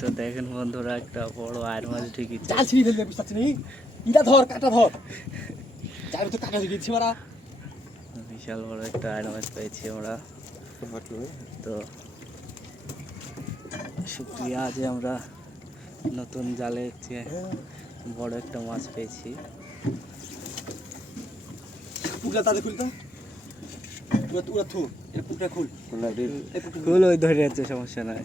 তো দেখেন বন্ধুরা একটা বড় আয়ের মাছ ঢুকেছে। জাল ছিঁড়ে ফেলবে বুঝতে পারছি নি। ইটা ধর কাটা ধর জাল তো কাটা ঢুকেছি মারা বিশাল বড় একটা আয়ের মাছ পেয়েছি আমরা। তো শুক্রিয়া যে আমরা নতুন জালে বড় একটা মাছ পেয়েছি। পুকলা তাদের খুলতো পুরা থু এটা পুকলা খুল খুল ওই ধরে আছে, সমস্যা নাই।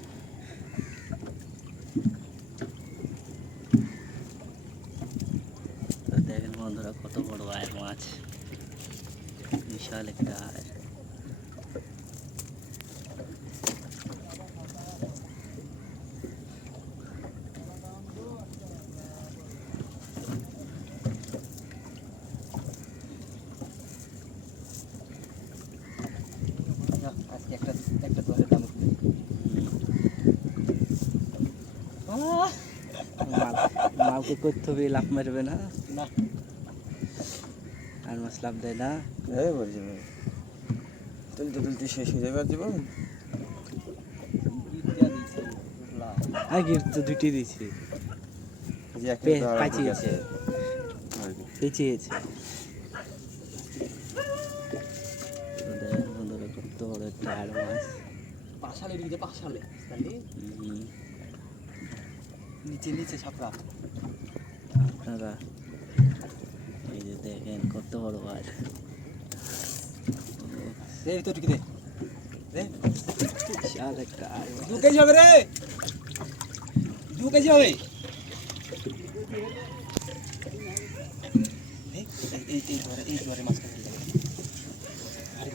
তো দেখেন বন্ধুরা কত বড় আয়ের মাছ, বিশাল একটা আয়ের। আজকে একটা একটা ধরে দাম মালকে করতে হবে, লাভ মারবে না, না আর মাছ লাভ দেয় না। এই বলছি তুলতে তুলতে শেষ হয়ে যাবে জীবন। আগে তো দুটি দিয়েছি, পাচিয়েছে পেঁচিয়েছে। বন্ধুরা কত বড় একটা আয়ের মাছ, পাশালে দিকে পাশালে নিচে নিচে ছাপড়া। আপনারা এই যে দেখেন কত বড় আয়ের। এই তো টিকে দে বিশাল একটা আয়ের। 2 কেজি হবে রে, 2 কেজি হবে। এই ধরে মাছ খাই যাবে। আরে